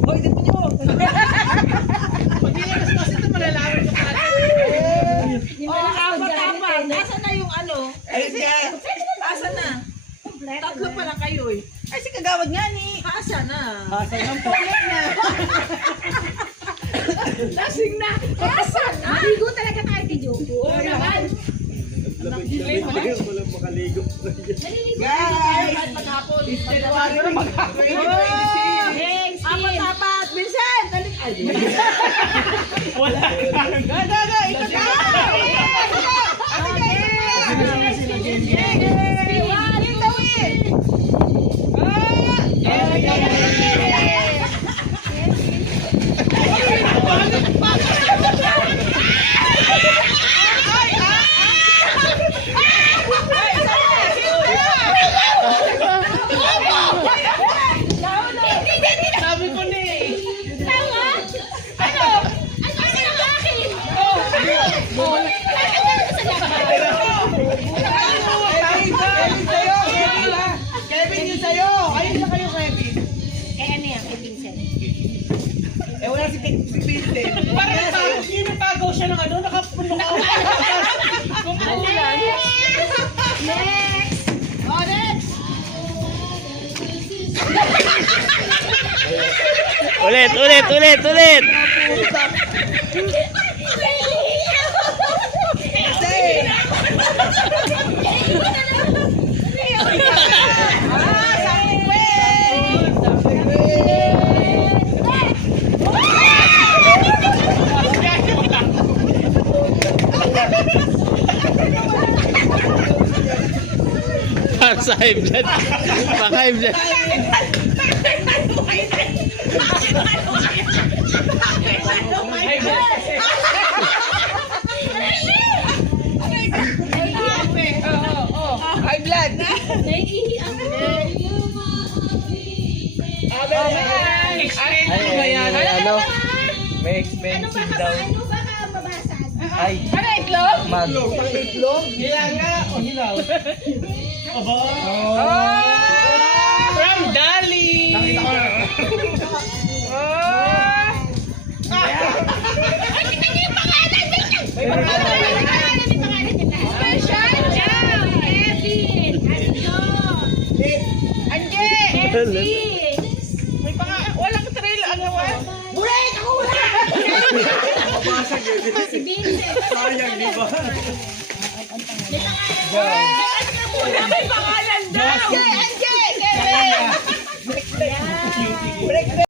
Hoy, dito nyo. Pag nilagas kasi ito, malalaman ka pa. Apat. Asa na yung ano? Asa na? Tatlo pala kayo eh. Ay, si kagawad nga ni. Asa na? Asa na po. Lasing na. Asa na? Ligo talaga tayo kay Joko. Oo naman. Walang makaligo. Guys! Kahit maghapon. January na maghapon. Apat. Vincent! Dali. Ay, Wala. Gaga, ito na! Sabi ko na eh. Kevin, yun sa'yo! Ayun na kayo, Kevin. Ano yan, kay Vincent? Wala si Vincent. Parang pinapagaw siya ng ano, nakapuno ka. Next! Oh, next! Ulit. Sa high blood. Pang high blood. High blood. Naiihiyan ko. Ano? May expensive daw. Ano ba ka mabasag? Ay, Ano, itlog? Itlog. hilaga o hilaw? Aba. From Dali. Nakita ko na. Special Jam! Kevin! Kevin! May walang trail. Ano ba? Mabasag eh. Si Vincent! Sayang, di ba? May pangalan daw. Anjay! Kevin! Break